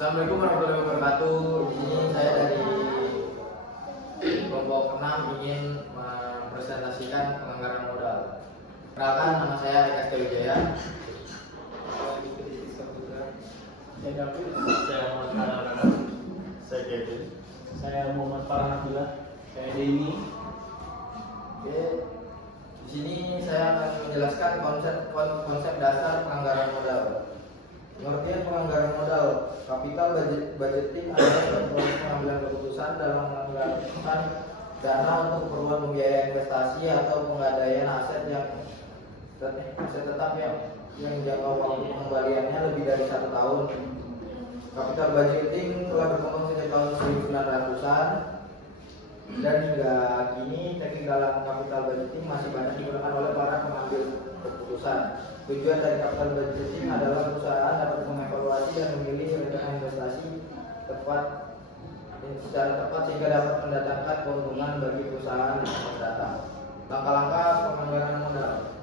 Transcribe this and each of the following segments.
Assalamualaikum warahmatullahi wabarakatuh. Di sini saya dari kelompok 6 ingin mempresentasikan penganggaran modal. Perkenalkan, nama saya Eka Wijaya. Saya Kevin. Saya Muhammad Farhan Abdullah. Saya Denny. Oke, di sini saya akan menjelaskan konsep dasar penganggaran modal. Pengertian penganggaran modal: capital budgeting adalah proses pengambilan keputusan dalam menganggarkan dana untuk keperluan membiayai investasi atau penggadaian aset tetap yang jangka waktu pengembaliannya lebih dari 1 tahun. Capital budgeting telah berkembang sejak tahun 1900-an dan hingga kini teknik dalam capital budgeting masih banyak digunakan oleh para pengambil keputusan. Tujuan dari capital budgeting adalah perusahaan dapat mengevaluasi dan memilih rencana investasi secara tepat sehingga dapat mendatangkan keuntungan bagi perusahaan mendatang. Langkah-langkah penganggaran modal.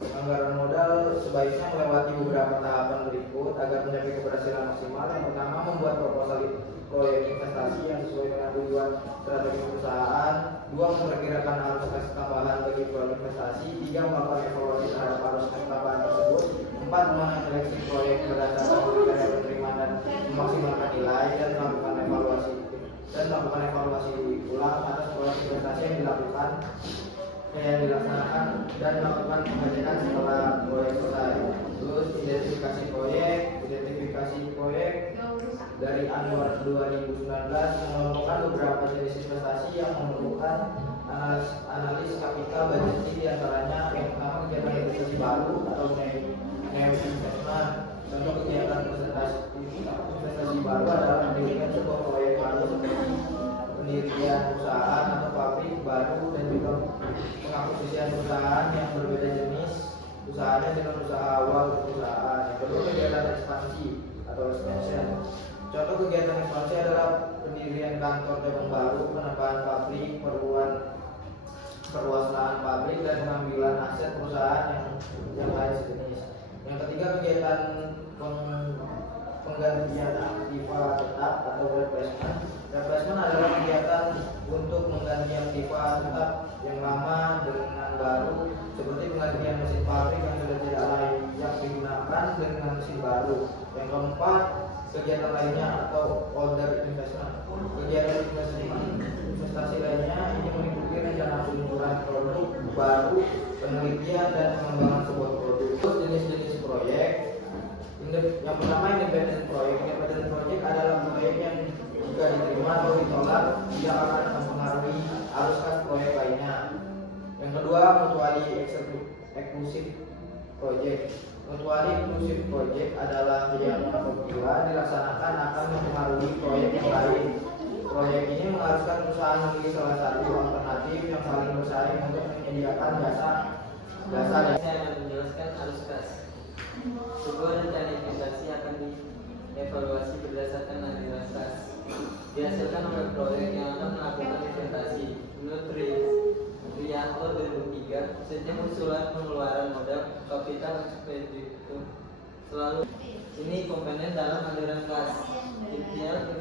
Penganggaran modal sebaiknya melewati beberapa tahapan berikut agar mencapai keberhasilan maksimal. Yang pertama, membuat proposal proyek investasi yang sesuai dengan tujuan strategi perusahaan. 2, memperkirakan arus kas tambahan bagi proyek investasi. 3, melakukan evaluasi terhadap arus kas tambahan tersebut. 4, menyeleksi proyek berdasarkan kriteria penerimaan dan memaksimalkan nilai, dan melakukan evaluasi ulang atas proyek investasi yang dilaksanakan dan melakukan pengecekan setelah proyek selesai. Terus identifikasi proyek dari Anwar 2019 mengelompokkan beberapa jenis investasi yang memerlukan analis kapital budgeting, diantaranya yang pertama kegiatan investasi baru atau new investment. Contoh kegiatan investasi baru adalah mendirikan sebuah proyek baru seperti pendirian perusahaan atau pabrik baru dan juga pengakuisisian perusahaan yang berbeda jenis usahanya dengan usaha awal perusahaan. Yang kedua, kegiatan ekspansi atau expansion. Contoh kegiatan ekspansi adalah pendirian kantor cabang baru, penambahan pabrik, perluasan lahan pabrik, dan pengambilan aset perusahaan yang lain sejenis. Yang ketiga, kegiatan penggantian aktiva tetap atau replacement. Replacement adalah kegiatan untuk mengganti aktiva tetap yang lama dengan baru, seperti penggantian mesin pabrik yang sudah tidak layak digunakan dengan mesin baru. Yang keempat, kegiatan lainnya atau other investment. Kegiatan investasi lainnya ini meliputi rencana peluncuran produk baru, penelitian dan pengembangan sebuah produk. Terus jenis-jenis proyek. Yang pertama, independent project. Independent project adalah proyek yang jika diterima atau ditolak tidak akan mempengaruhi arus kas proyek lainnya. Yang kedua, mutually exclusive project. Mutually exclusive project adalah yang apabila dilaksanakan akan mempengaruhi proyek yang lain. Proyek ini mengharuskan perusahaan memiliki salah satu alternatif yang saling bersaing untuk menyediakan jasa. Saya akan menjelaskan arus kas. Sebuah rencana investasi akan dievaluasi berdasarkan analisis kas. Dihasilkan oleh proyek yang akan melakukan investasi. Menurut Rianto 2003, sejak usulan pengeluaran modal capital expenditure selalu ini komponen dalam aliran kas. Ideal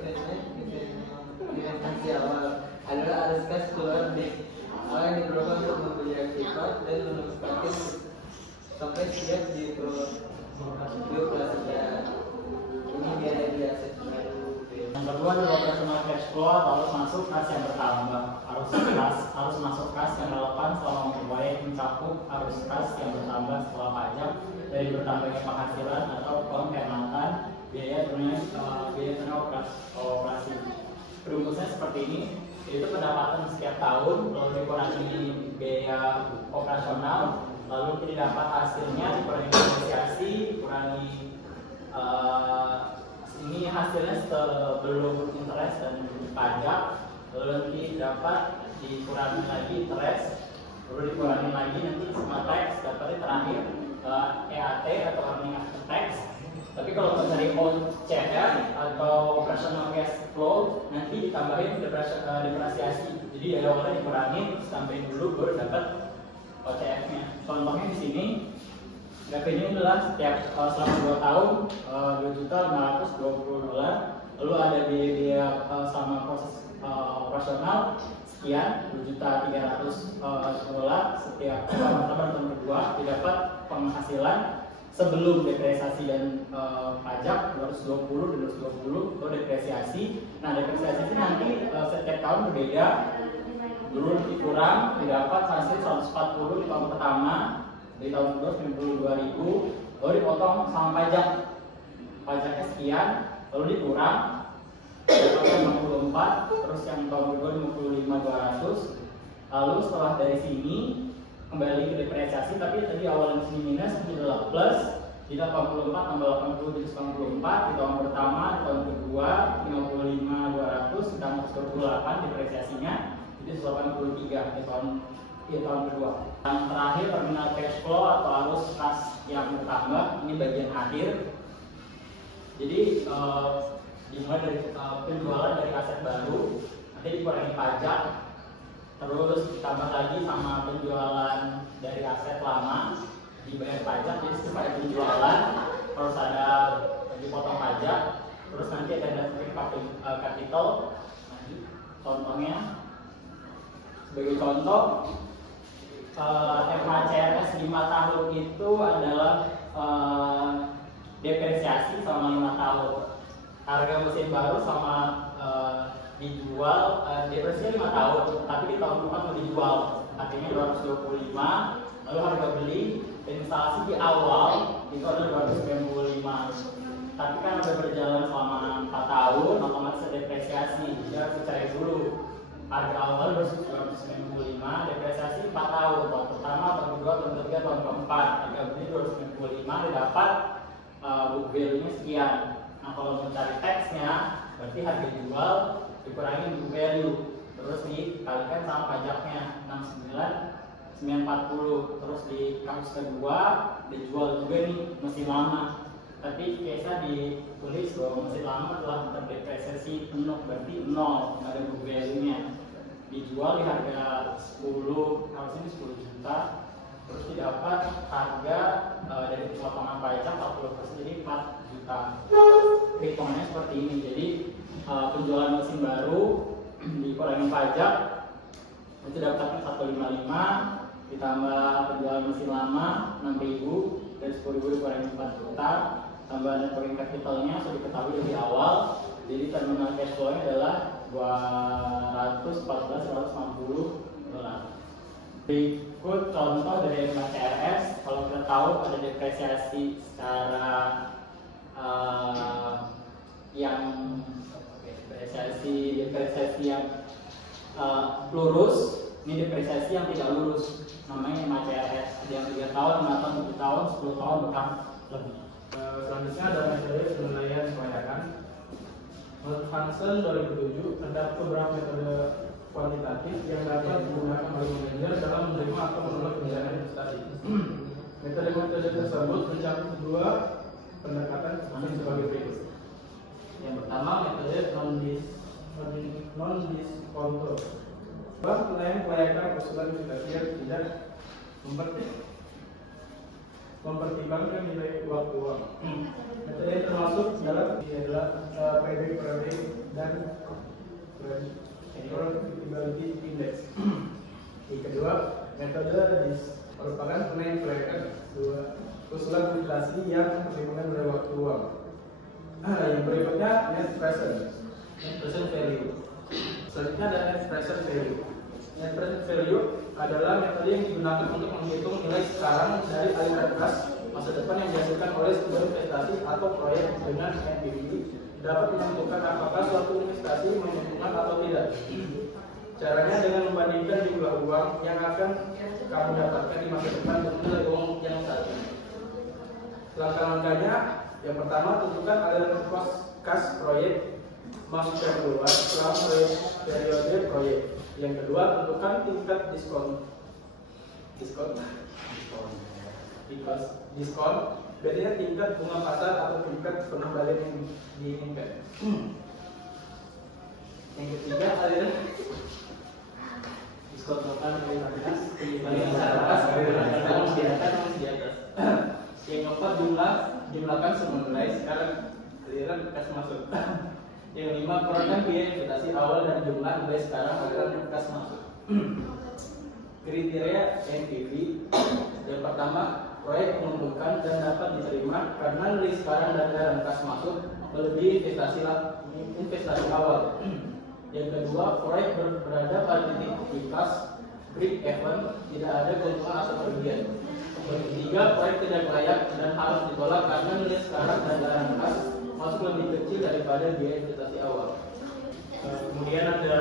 investasi awal adalah arus kas keluar yang diperlukan untuk membeli aktiva dan menempatkan sampai siap dioperasikan. Ini biaya di aset baru. Yang kedua adalah operational cash flow atau arus masuk kas yang bertambah. Arus masuk kas yang relevan selama proyek mencakup arus kas yang bertambah setelah pajak dari bertambahnya penghasilan atau penghematan biaya tunai operasi. Perumusnya seperti ini, yaitu pendapatan setiap tahun lalu dikurangi biaya operasional, lalu didapat hasilnya dikurangi depresiasi, dikurangi ini hasilnya sebelum interest dan pajak, lalu nanti dapat dikurangi lagi interest, lalu dikurangi lagi nanti sama tax, dapatnya terakhir EAT atau earning after tax. Tapi kalau dari OCF atau operational cash flow nanti ditambahin depresiasi. Jadi dari awalnya dikurangi, tambahin dulu baru dapat OCF-nya. Contohnya di sini revenue adalah setiap selama 2 tahun $2.520.000 operasional sekian, $2.300.000 setiap tahun pertama dan tahun kedua. Didapat penghasilan sebelum depresiasi dan pajak 220 dan 220 itu depresiasi. Nah, depresiasi ini nanti setiap tahun berbeda. Dulu dikurang, didapat hasil 140 di tahun pertama, di tahun kedua 92.000, lalu dipotong sama pajak. Pajaknya sekian, lalu dikurang, dapatnya 54, terus yang tahun kedua 55.200. Lalu setelah dari sini kembali ke depresiasi, tapi tadi awalnya sini minus, ini adalah plus. Di 84 tambah 80 jadi 94. Di tahun pertama, di tahun kedua 55.200 ditambah 28 depresiasinya jadi 83 di tahun kedua. Yang terakhir terminal cash flow atau arus kas yang bertambah, ini bagian akhir. Jadi dimulai dari penjualan dari aset baru, nanti dikurangi pajak, terus ditambah lagi sama penjualan dari aset lama dibayar pajak. Jadi setiap penjualan harus ada dipotong pajak, terus nanti ada capital. Contohnya sebagai contoh MHCRS 5 tahun itu adalah depresiasi selama 5 tahun. Harga mesin baru sama dijual depresiasi 5 tahun, tapi di tahun depan mau dijual, artinya 225. Lalu harga beli instalasi di awal itu adalah 295. Tapi kan udah berjalan selama 4 tahun, otomatis depresiasi. Jadi harus dicari dulu. Harga awal 295, depresiasi 4 tahun. Tahun pertama, tahun kedua, tahun ketiga, tahun keempat. Harga beli 295, didapat book value-nya sekian. Nah, kalau mencari teksnya, berarti harga jual dikurangi book value, terus dikalikan sama pajaknya 940. Terus di kasus kedua dijual juga nih mesin lama, tapi biasa ditulis bahwa mesin lama telah terdepresiasi penuh, berarti 0, nggak ada book value-nya. Dijual di harga 10, harusnya 10 juta, terus didapat harga dari potongan pajak 40%, jadi 4 juta. Hitungannya seperti ini. Jadi penjualan mesin baru dikurangi pajak itu dapatnya 155, ditambah penjualan mesin lama 6.000 dan 10.000 dikurangi 4 juta, tambah net working capitalnya sudah diketahui dari awal. Jadi terminal cash flow-nya adalah 214.160 dolar. Berikut contoh dari MHCRS. Kalau kita tahu ada depresiasi secara yang depresiasi yang lurus, ini depresiasi yang tidak lurus, namanya MHCRS. Ada yang 3 tahun, 5 tahun, 7 tahun, 10 tahun, bahkan lebih. Selanjutnya ada metode penilaian kelayakan. Menurut Hansen 2007 terdapat beberapa metode kuantitatif yang dapat digunakan oleh manajer dalam menerima atau menolak kebijakan investasi. Metode-metode tersebut mencakup 2 pendekatan sebagai berikut. Yang pertama, metode non-diskonto. Penilaian kelayakan usulan investasi yang tidak mempertimbangkan nilai waktu uang. Metode yang termasuk dalam ini adalah PB dan Profitability Index. Yang kedua, metode merupakan penilaian kelayakan usulan inflasi yang mempertimbangkan nilai waktu uang. Yang berikutnya net present value. Selanjutnya ada net present value. Net present value adalah metode yang digunakan untuk menghitung nilai sekarang dari aliran kas masa depan yang dihasilkan oleh sebuah investasi atau proyek dengan NPV dapat menentukan apakah suatu investasi menguntungkan atau tidak. Caranya dengan membandingkan jumlah uang yang akan kamu dapatkan di masa depan dengan nilai uang yang saat ini. Langkah-langkahnya, yang pertama tentukan aliran kas proyek masuk dan keluar selama periode proyek. Yang kedua, tentukan tingkat diskon. Berarti tingkat bunga pasar atau tingkat pengembalian yang diinginkan. Yang ketiga, aliran diskon total dari atas, pengembalian atas, masih di atas. Yang keempat, jumlahkan semua nilai sekarang aliran kas masuk. Yang kelima, kurangkan biaya investasi awal dan jumlah mulai sekarang agar kas masuk. Kriteria NPV. Yang pertama, proyek menguntungkan dan dapat diterima karena nilai sekarang dan anggaran kas masuk melebihi investasi awal. Yang kedua, proyek berada pada titik kas break even, tidak ada keuntungan atau kerugian. Yang ketiga, proyek tidak layak dan harus ditolak karena nilai sekarang dan anggaran kas masuk lebih kecil daripada biaya investasi awal. Kemudian ada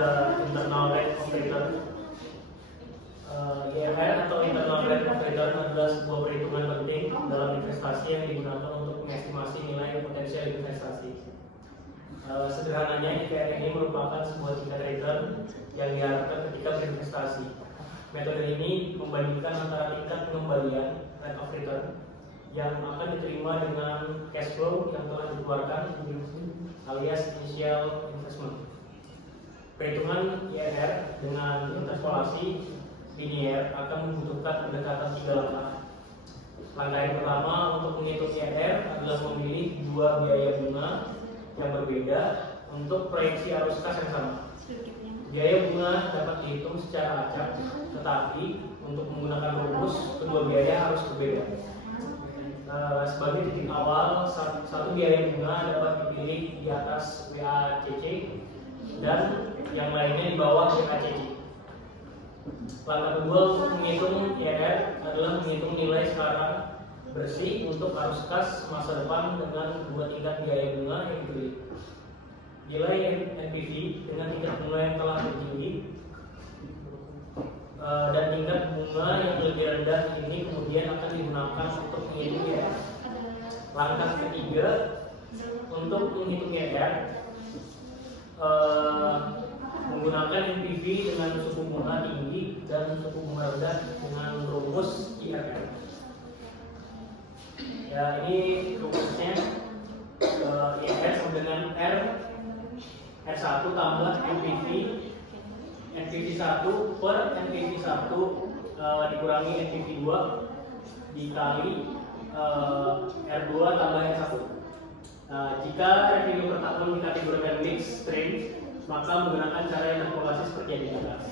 internal rate of return. IRR atau internal rate of return adalah sebuah perhitungan penting dalam investasi yang digunakan untuk mengestimasi nilai potensial investasi. Sederhananya, IRR ini merupakan sebuah tingkat return yang diharapkan ketika berinvestasi. Metode ini membandingkan antara tingkat pengembalian rate of return yang akan diterima dengan cash flow yang telah dikeluarkan alias initial investment. Perhitungan IRR dengan interpolasi linear akan membutuhkan pendekatan 3 langkah. Langkah yang pertama untuk menghitung IRR adalah memilih 2 biaya bunga yang berbeda untuk proyeksi arus kas yang sama. Biaya bunga dapat dihitung secara acak, tetapi untuk menggunakan rumus kedua biaya harus berbeda. Sebagai titik awal, satu biaya bunga dapat dipilih di atas WACC dan yang lainnya di bawah WACC. Langkah kedua untuk menghitung IRR adalah menghitung nilai sekarang bersih untuk arus kas masa depan dengan 2 tingkat biaya bunga yang dipilih. Nilai NPV dengan tingkat bunga yang telah tertinggi dan tingkat bunga yang lebih rendah ini kemudian akan digunakan untuk menghitung IRR. Langkah ketiga untuk menghitung IRR menggunakan NPV dengan suku bunga tinggi dan suku bunga rendah dengan rumus IRR. Ya, ini rumusnya IRR sama dengan R1 tambah NPV 1 per NPV 1 dikurangi NPV 2 dikali R2 tambah R1. Jika revenue per tahun dikategorikan mixed range, maka menggunakan cara interpolasi seperti yang di atas.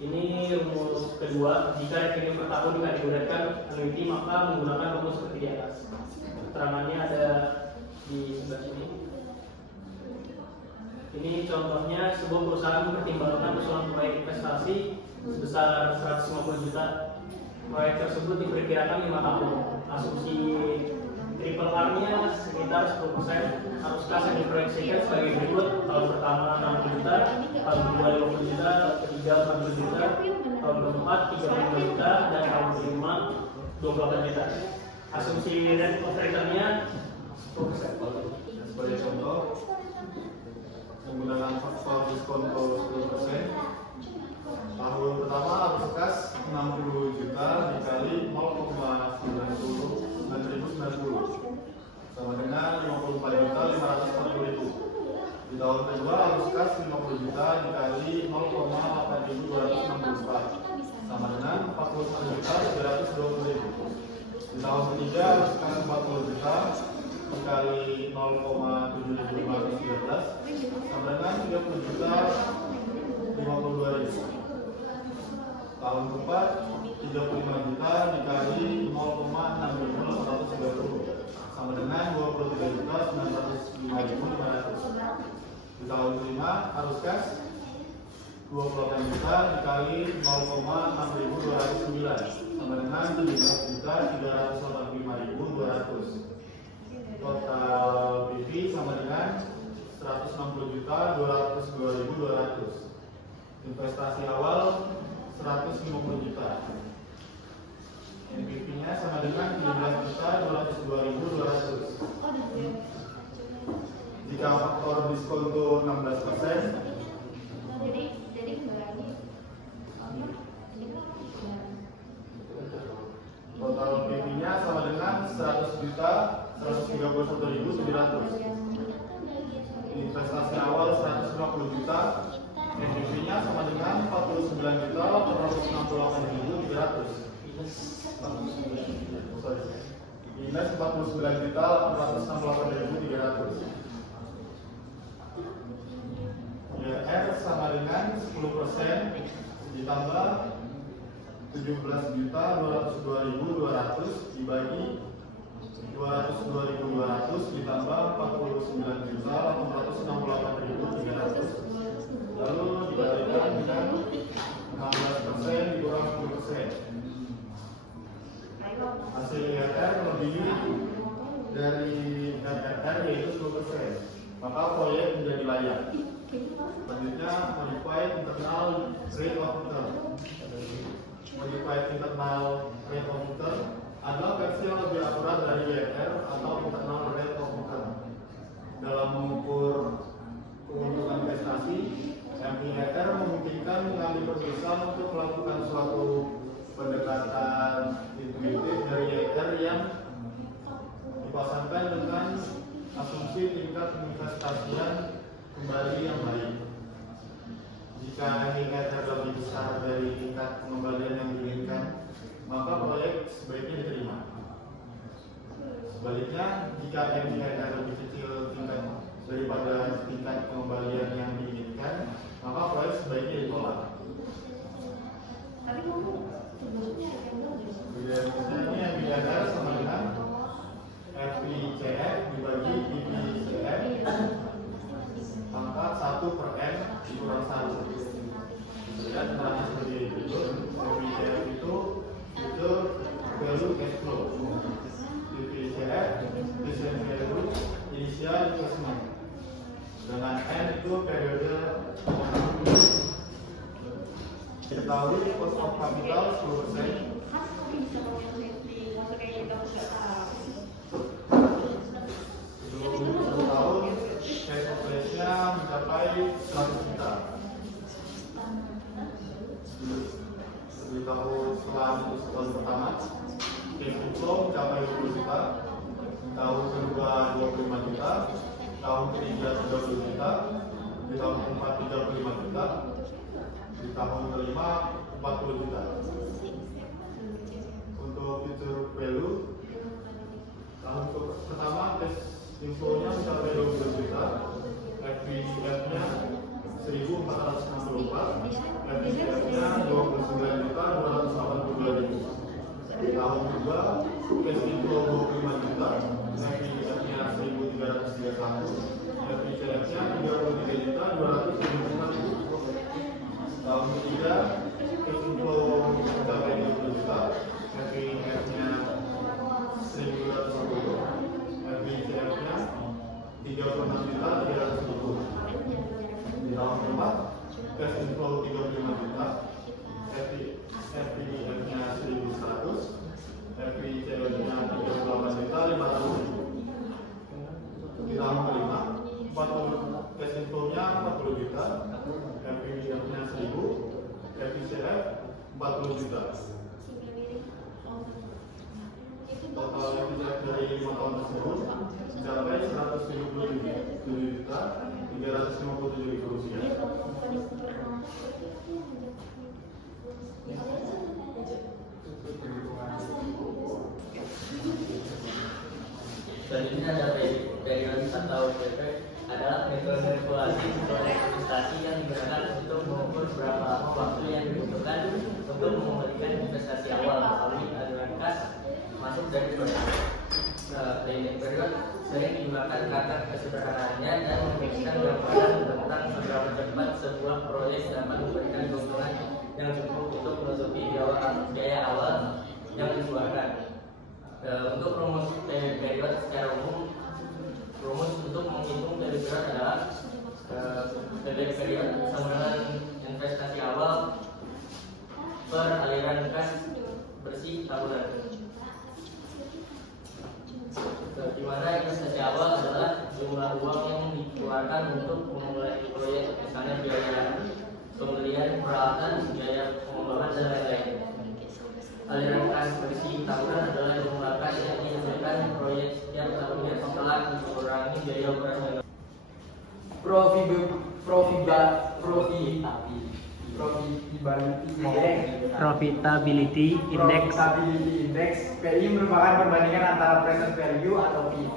Ini rumus kedua. Jika revenue per tahun dikategorikan annuity, maka menggunakan rumus seperti di atas. Keterangannya ada di sebelah sini. Ini contohnya sebuah perusahaan mempertimbangkan usulan proyek investasi sebesar 150 juta. Proyek tersebut diperkirakan 5 tahun. Asumsi triple R-nya sekitar 10%. Arus kas yang diproyeksikan sebagai berikut: tahun pertama 60 juta, tahun kedua 50 juta, tahun ketiga 40 juta, tahun keempat 35 juta, dan tahun kelima 28 juta. Asumsi rate of return-nya 10%. Sebagai contoh, menggunakan faktor diskonto 10%. Tahun pertama arus kas 60 juta dikali 0,90 sama dengan 54 juta 540 ribu. Di tahun kedua arus kas 50 juta dikali 0,8264 sama dengan 41 juta 320 ribu. Di tahun ketiga arus kas 40 juta dikali 0,7513 sama dengan 30 juta 52 ribu. Tahun keempat 35 juta dikali 0,6830 sama dengan 23 juta 905.500. Di tahun kelima arus kas 28 juta dikali 0,6209 sama dengan 17 juta 385.200. Total PV sama dengan 160 juta 202.200. Investasi awal 150 juta. NPV-nya sama dengan 17 juta 202.200. Jika faktor diskonto 16%, total PV-nya sama dengan 100 juta 131.700. Investasi awal 150 juta, NPV-nya sama dengan 49 juta 468.300. Minus 49 juta 468.300. sama dengan 10% ditambah 17.202.200 dibagi 202.200 ditambah 49.868.300, lalu dibalikan dengan 16% dikurang 10%. Hasil IRR lebih dari RRR yaitu 10%, maka proyek menjadi layak. Selanjutnya, modified internal rate of return. Modified internal rate of return adalah versi yang lebih akurat dari IRR atau internal rate of return. Dalam mengukur keuntungan investasi, MIRR memungkinkan mengambil keputusan untuk melakukan suatu pendekatan intuitif dari IRR yang dipasangkan dengan asumsi tingkat investasian kembali yang baik. Jika MIRR lebih besar dari tingkat pengembalian yang diinginkan, maka proyek sebaiknya diterima. Sebaliknya, jika MIRR lebih kecil daripada tingkat pengembalian yang diinginkan, maka proyek sebaiknya ditolak. Biasanya MIRR sama dengan FVCF dibagi PVCF pangkat 1/M dikurang 1. Dan caranya seperti itu. FVCF itu value cash flow. PVCF present value initial investment. Dengan N itu periode diketahui cost of capital 10%. Sebelum 10 tahun, cash flow-nya mencapai 100 juta. Di tahun setelah tahun pertama, cash flow mencapai 20 juta. Tahun kedua 25 juta. Tahun ketiga 30 juta. Di tahun keempat 35 juta. Di tahun kelima 40 juta. Untuk future value, tahun pertama cash inflow-nya mencapai 20 juta, FVF-nya 1.464, FVF-nya 29.282.000. Di tahun kedua, cash inflow 25 juta, FVF-nya 1.331, FVF-nya 33.291. Tahun ketiga, cash inflow mencapai 20 juta, FVF-nya 1.210, FVCF-nya 36.300.000. Di tahun keempat, cash inflow 35 juta, FVF-nya 1.100, FVCF-nya 38.500.000. Di tahun kelima, cash inflow-nya 40 juta, FVF-nya 1.000, FVCF 40 juta. Total FVCF dari 5 tahun tersebut mencapai 177.357.000 rupiah. Selanjutnya ada perioditas atau efek adalah metode kalkulasi proyek investasi yang digunakan untuk mengukur berapa lama waktu yang dibutuhkan untuk mengembalikan investasi awal melalui aliran kas masuk dari proyek. Payback period sering digunakan karena kesederhanaannya dan memberikan gambaran tentang seberapa cepat sebuah proyek dapat memberikan keuntungan yang cukup untuk menutupi biaya awal yang dikeluarkan. Untuk rumus payback period secara umum, rumus untuk menghitung payback period adalah payback period sama dengan investasi awal per aliran kas bersih tahunan. Di mana investasi awal adalah jumlah uang yang dikeluarkan untuk memulai proyek, misalnya biaya pembelian peralatan, biaya pengembangan dan lain-lain. Aliran kas bersih tahunan adalah jumlah kas yang dihasilkan proyek setiap tahunnya setelah mengurangi biaya operasional. Profitability Index. Profitability Index PI merupakan perbandingan antara present value atau PV,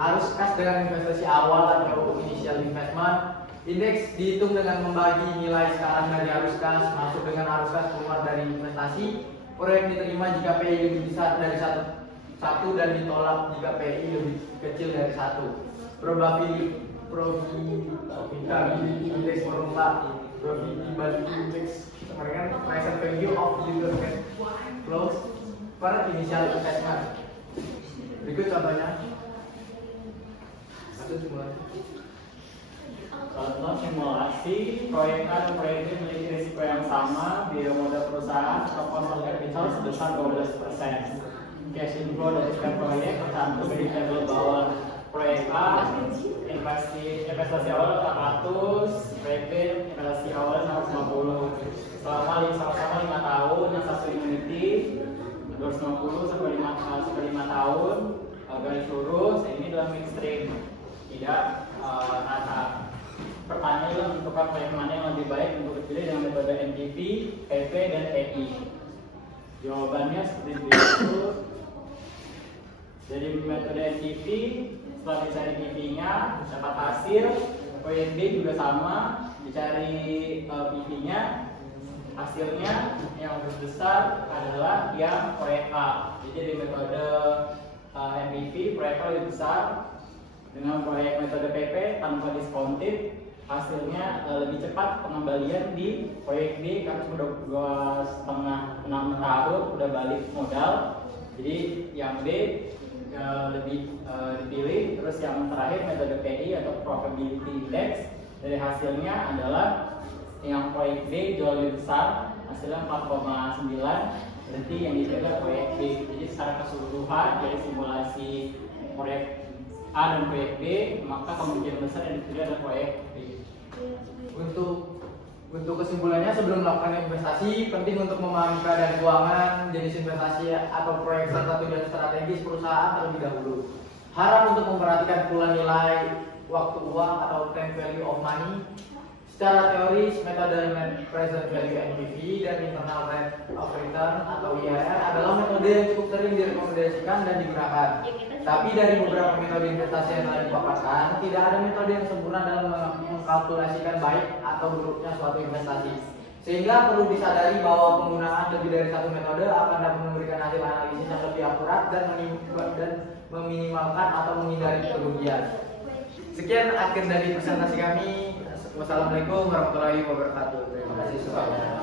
arus kas dengan investasi awal atau initial investment, Indeks dihitung dengan membagi nilai sekarang dari arus kas masuk dengan arus kas keluar dari investasi. Proyek diterima jika PI lebih besar dari satu dan ditolak jika PI lebih kecil dari satu. Probability index formula probability index mereka present value of future cash flows per initial investment. Berikut contohnya. Masuk simulasi. Contoh simulasi, proyek A dan proyek B memiliki risiko yang sama, biaya modal perusahaan atau cost of capital sebesar 12%. Cash inflow dari setiap proyek tercantum di tabel bawah. Proyek A, investasi awal 400, proyek B, investasi awal 150. Selama 5 tahun, yang satu unity 250 sampai 5 tahun, garis lurus, ini dalam extreme, tidak rata. Pertanyaannya adalah menentukan proyek mana yang lebih baik untuk dipilih dengan metode NPV, PP, dan PI. Jawabannya seperti itu. Jadi metode NPV, setelah dicari PV-nya, dapat hasil. Proyek B juga sama, dicari PV-nya, hasilnya yang lebih besar adalah yang proyek A. Jadi di metode NPV, proyek A lebih besar. Dengan proyek metode PP tanpa diskontif, hasilnya lebih cepat pengembalian di proyek B karena sudah 2,5-6 tahun udah balik modal. Jadi yang B lebih dipilih. Terus yang terakhir metode PI atau probability index, dari hasilnya adalah yang proyek B jauh lebih besar, hasilnya 4,9, berarti yang dipilih proyek B. Jadi secara keseluruhan dari simulasi proyek A dan proyek B, maka kemungkinan besar yang dipilih adalah proyek B. Untuk kesimpulannya, sebelum melakukan investasi, penting untuk memahami keadaan keuangan, jenis investasi atau proyek serta tujuan strategis perusahaan terlebih dahulu. Harap untuk memperhatikan pula nilai waktu uang atau time value of money. Secara teoris, metode present value NPV dan internal rate of return atau IRR adalah metode yang cukup sering direkomendasikan dan digunakan. Tapi dari beberapa metode investasi yang telah dipaparkan, tidak ada metode yang sempurna dalam mengkalkulasikan baik atau buruknya suatu investasi. Sehingga perlu disadari bahwa penggunaan lebih dari satu metode akan dapat memberikan hasil analisis yang lebih akurat dan meminimalkan atau menghindari kerugian. Sekian akhir dari presentasi kami. Wassalamualaikum warahmatullahi wabarakatuh. Terima kasih semuanya.